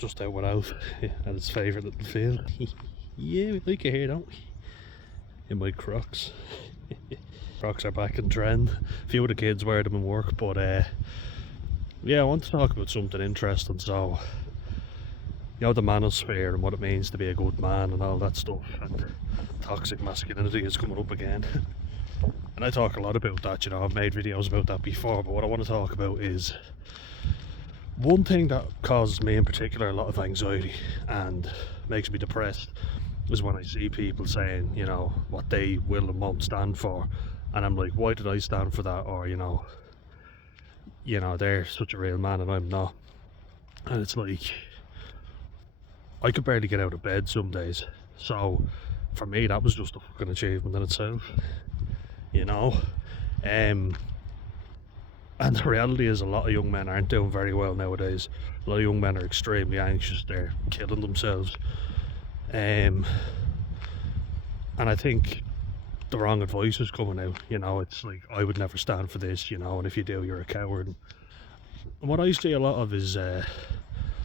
just out with Alf at his favourite little field. Yeah, we like it here, don't we? In my Crocs. Crocs are back in trend. A few of the kids wear them in work, but yeah, I want to talk about something interesting. So, you know, the manosphere and what it means to be a good man and all that stuff, and toxic masculinity is coming up again. And I talk a lot about that, you know, I've made videos about that before, but what I want to talk about is one thing that causes me in particular a lot of anxiety and makes me depressed is when I see people saying, you know, what they will and won't stand for, and I'm like, why did I stand for that? Or, you know, they're such a real man and I'm not. And it's like, I could barely get out of bed some days. So for me, that was just a fucking achievement in itself, you know. And the reality is, a lot of young men aren't doing very well nowadays. A lot of young men are extremely anxious. They're killing themselves. And I think the wrong advice is coming out. You know, it's like, I would never stand for this, you know, and if you do, you're a coward. And what I see a lot of is a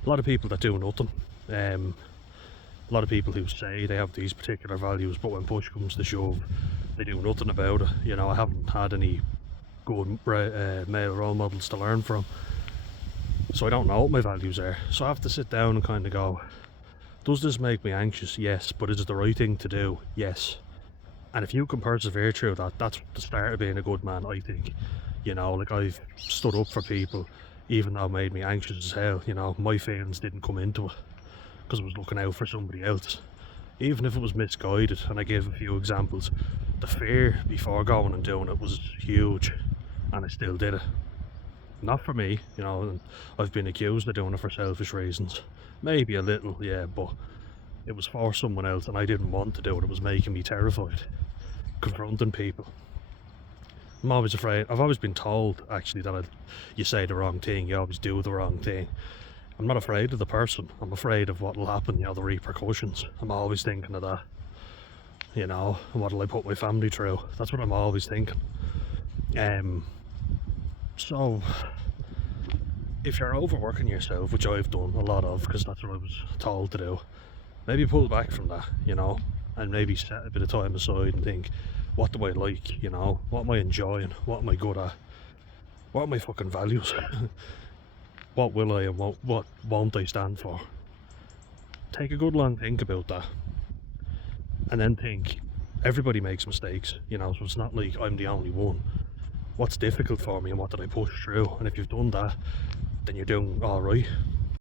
lot of people that do nothing. A lot of people who say they have these particular values, but when push comes to shove, they do nothing about it. You know, I haven't had any good male role models to learn from, so I don't know what my values are. So I have to sit down and kind of go, does this make me anxious? Yes. But is it the right thing to do? Yes. And if you can persevere through that, that's the start of being a good man, I think. You know, like, I've stood up for people even though it made me anxious as hell. You know, my feelings didn't come into it because I was looking out for somebody else, even if it was misguided. And I gave a few examples. The fear before going and doing it was huge, and I still did it. Not for me, you know, and I've been accused of doing it for selfish reasons. Maybe a little, yeah, but it was for someone else and I didn't want to do it. It was making me terrified, confronting people. I'm always afraid. I've always been told, actually, that you say the wrong thing, you always do the wrong thing. I'm not afraid of the person, I'm afraid of what will happen, you know, the repercussions. I'm always thinking of that, you know, and what will I put my family through? That's what I'm always thinking. So if you're overworking yourself, which I've done a lot of because that's what I was told to do, maybe pull back from that, you know, and maybe set a bit of time aside and think, what do I like, you know, what am I enjoying, what am I good at, what are my fucking values? What will I and what won't I stand for? Take a good long think about that, and then think, everybody makes mistakes, you know, so it's not like I'm the only one. What's difficult for me and what did I push through? And if you've done that, then you're doing alright.